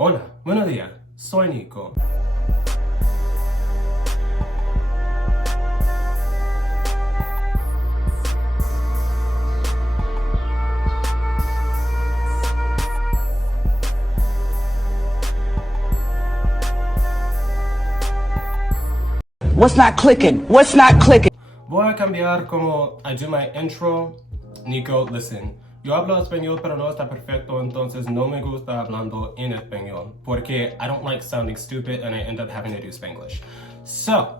Hola, buenos días, soy Nico. What's not clicking? What's not clicking? Voy a cambiar como I do my intro. Nico, listen. Yo hablo español, pero no está perfecto, entonces no me gusta hablando en español, porque I don't like sounding stupid and I end up having to do Spanglish. So,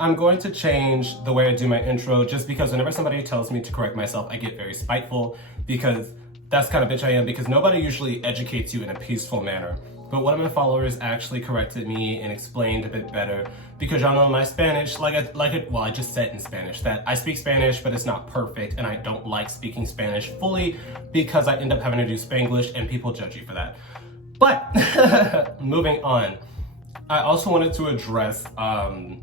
I'm going to change the way I do my intro just because whenever somebody tells me to correct myself, I get very spiteful because that's kind of bitch I am, because nobody usually educates you in a peaceful manner. But one of my followers actually corrected me and explained a bit better because y'all know my Spanish, I just said in Spanish that I speak Spanish, but it's not perfect and I don't like speaking Spanish fully because I end up having to do Spanglish and people judge you for that. But moving on, I also wanted to address, I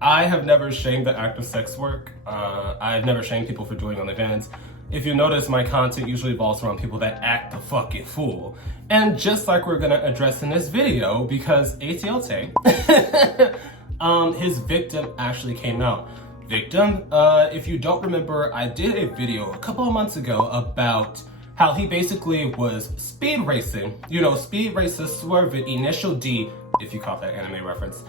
have never shamed the act of sex work. I've never shamed people for doing OnlyFans. If you notice, my content usually revolves around people that act the fucking fool. And just like we're gonna address in this video, because ATL Tayh, his victim actually came out. Victim, if you don't remember, I did a video a couple of months ago about how he basically was speed racing. You know, speed races swerve with initial D, if you caught that anime reference.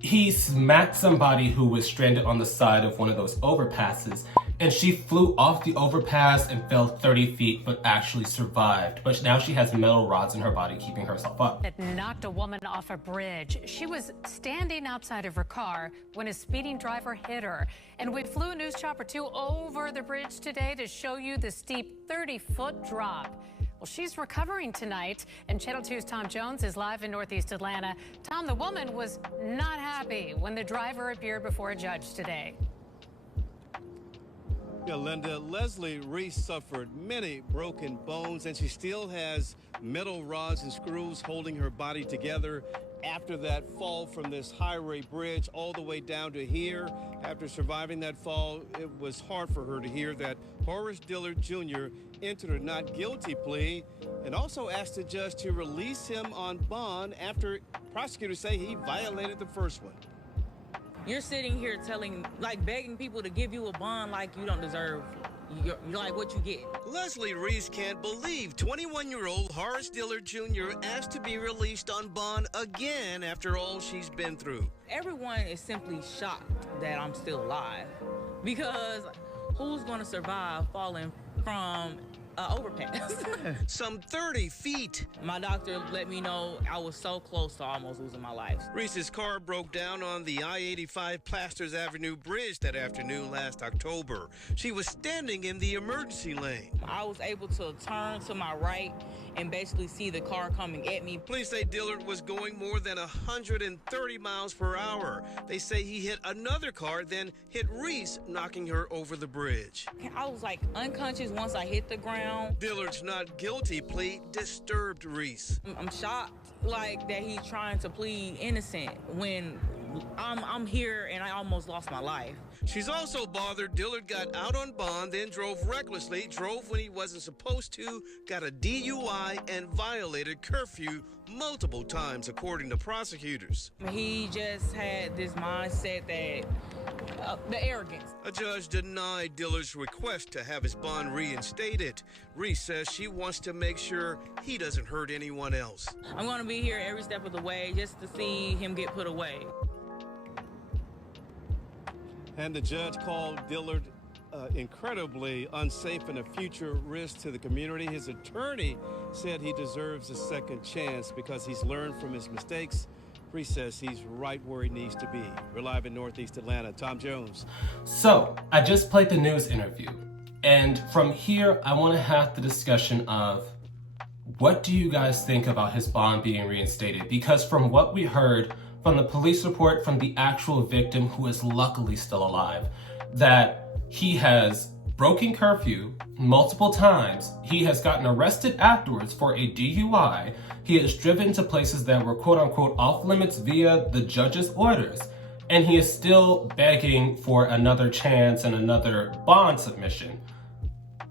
He smacked somebody who was stranded on the side of one of those overpasses, and she flew off the overpass and fell 30 feet, but actually survived. But now she has metal rods in her body keeping herself up. It knocked a woman off a bridge. She was standing outside of her car when a speeding driver hit her. And we flew News Chopper 2 over the bridge today to show you the steep 30-foot drop. Well, she's recovering tonight, and Channel 2's Tom Jones is live in Northeast Atlanta. Tom, the woman was not happy when the driver appeared before a judge today. Yeah, Linda, Leslie Reese suffered many broken bones, and she still has metal rods and screws holding her body together after that fall from this highway bridge all the way down to here. After surviving that fall, it was hard for her to hear that Horace Dillard Jr. entered a not guilty plea and also asked the judge to release him on bond after prosecutors say he violated the first one. You're sitting here begging people to give you a bond like you don't deserve. You're like what you get. Leslie Reese can't believe 21-year-old Horace Dillard Jr. asked to be released on bond again after all she's been through. Everyone is simply shocked that I'm still alive, because who's going to survive falling from an overpass? Some 30 feet. My doctor let me know I was so close to almost losing my life. Reese's car broke down on the I-85 Plasters Avenue bridge that afternoon last October. She was standing in the emergency lane. I was able to turn to my right and basically see the car coming at me. Police say Dillard was going more than 130 miles per hour. They say he hit another car, then hit Reese, knocking her over the bridge. I was unconscious once I hit the ground. Dillard's not guilty plea disturbed Reese. I'm shocked that he's trying to plead innocent when I'm here and I almost lost my life. She's also bothered Dillard got out on bond, then drove recklessly, drove when he wasn't supposed to, got a DUI, and violated curfew multiple times, according to prosecutors. He just had this mindset that, the arrogance. A judge denied Dillard's request to have his bond reinstated. Reese says she wants to make sure he doesn't hurt anyone else. I'm going to be here every step of the way just to see him get put away. And the judge called Dillard incredibly unsafe and a future risk to the community. His attorney said he deserves a second chance because he's learned from his mistakes. Reese says he's right where he needs to be. We're live in Northeast Atlanta. Tom Jones. So, I just played the news interview. And from here, I want to have the discussion of what do you guys think about his bond being reinstated? Because from what we heard from the police report from the actual victim, who is luckily still alive, that he has broken curfew multiple times. He has gotten arrested afterwards for a DUI. He has driven to places that were quote unquote off limits via the judge's orders. And he is still begging for another chance and another bond submission.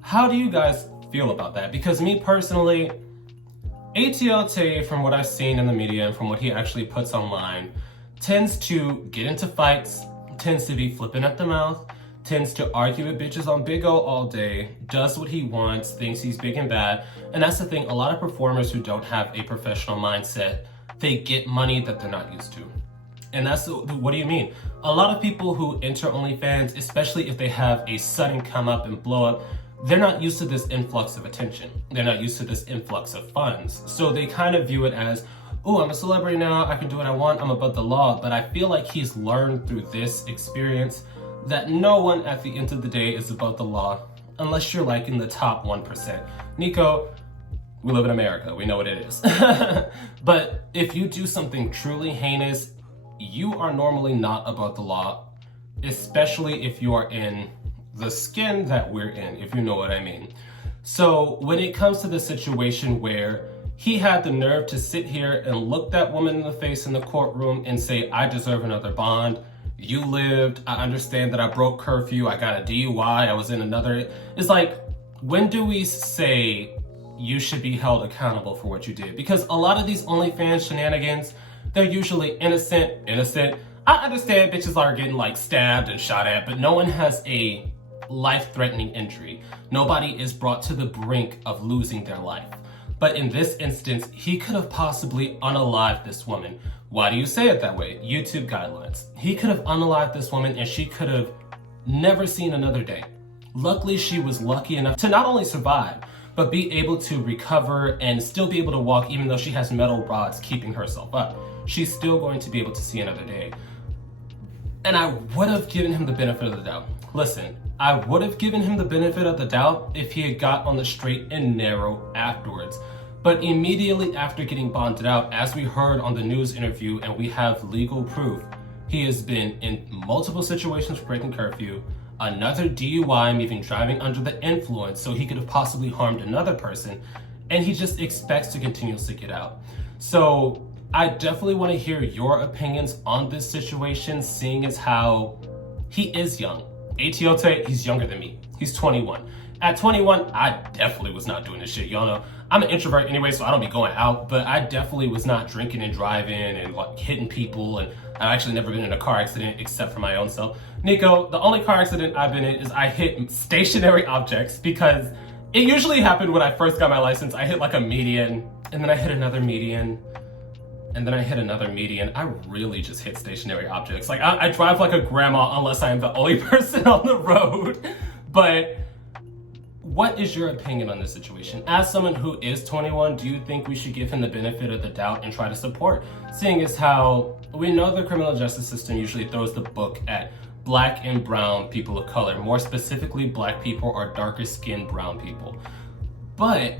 How do you guys feel about that. Because me personally, ATL Tayh, from what I've seen in the media and from what he actually puts online, tends to get into fights, tends to be flipping at the mouth, tends to argue with bitches on Big O all day, does what he wants, thinks he's big and bad. And that's the thing, a lot of performers who don't have a professional mindset, they get money that they're not used to. And that's, what do you mean? A lot of people who enter OnlyFans, especially if they have a sudden come up and blow up, they're not used to this influx of attention. They're not used to this influx of funds. So they kind of view it as, oh, I'm a celebrity now, I can do what I want, I'm above the law. But I feel like he's learned through this experience that no one at the end of the day is above the law, unless you're like in the top 1%. Nico, we live in America, we know what it is. But if you do something truly heinous, you are normally not above the law, especially if you are in the skin that we're in, if you know what I mean. So when it comes to the situation where he had the nerve to sit here and look that woman in the face in the courtroom and say, I deserve another bond, you lived, I understand that I broke curfew, I got a DUI, I was in another, it's like, when do we say you should be held accountable for what you did? Because a lot of these OnlyFans shenanigans, they're usually innocent. I understand bitches are getting like stabbed and shot at, but no one has a life-threatening injury. Nobody is brought to the brink of losing their life. But in this instance, he could have possibly unalived this woman. Why do you say it that way? YouTube guidelines. He could have unalived this woman and she could have never seen another day. Luckily, she was lucky enough to not only survive, but be able to recover and still be able to walk even though she has metal rods keeping herself up. She's still going to be able to see another day. And I would have given him the benefit of the doubt. Listen, I would have given him the benefit of the doubt if he had got on the straight and narrow afterwards. But immediately after getting bonded out, as we heard on the news interview and we have legal proof, he has been in multiple situations breaking curfew, another DUI, even driving under the influence, so he could have possibly harmed another person, and he just expects to continuously get out. So I definitely want to hear your opinions on this situation, seeing as how he is young. ATL Tayh, he's younger than me. He's 21. At 21, I definitely was not doing this shit. Y'all know, I'm an introvert anyway, so I don't be going out, but I definitely was not drinking and driving and like hitting people, and I've actually never been in a car accident except for my own self. Nico, the only car accident I've been in is I hit stationary objects, because it usually happened when I first got my license. I hit like a median, and then I hit another median, and then I hit another median. I really just hit stationary objects. Like I drive like a grandma unless I am the only person on the road. But what is your opinion on this situation? As someone who is 21, do you think we should give him the benefit of the doubt and try to support? Seeing as how we know the criminal justice system usually throws the book at Black and brown people of color, more specifically Black people or darker skinned brown people. But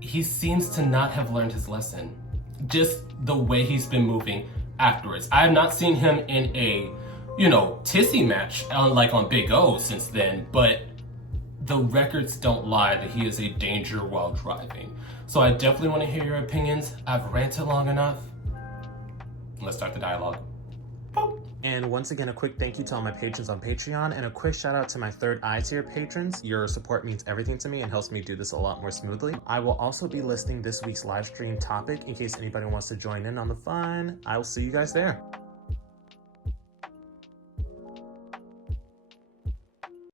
he seems to not have learned his lesson. Just the way he's been moving afterwards. I have not seen him in a, tissy match like on Big O since then, but the records don't lie that he is a danger while driving. So I definitely want to hear your opinions. I've ranted long enough. Let's start the dialogue. Boop. And once again, a quick thank you to all my patrons on Patreon, and a quick shout out to my third eye tier patrons. Your support means everything to me and helps me do this a lot more smoothly. I will also be listing this week's live stream topic in case anybody wants to join in on the fun. I will see you guys there.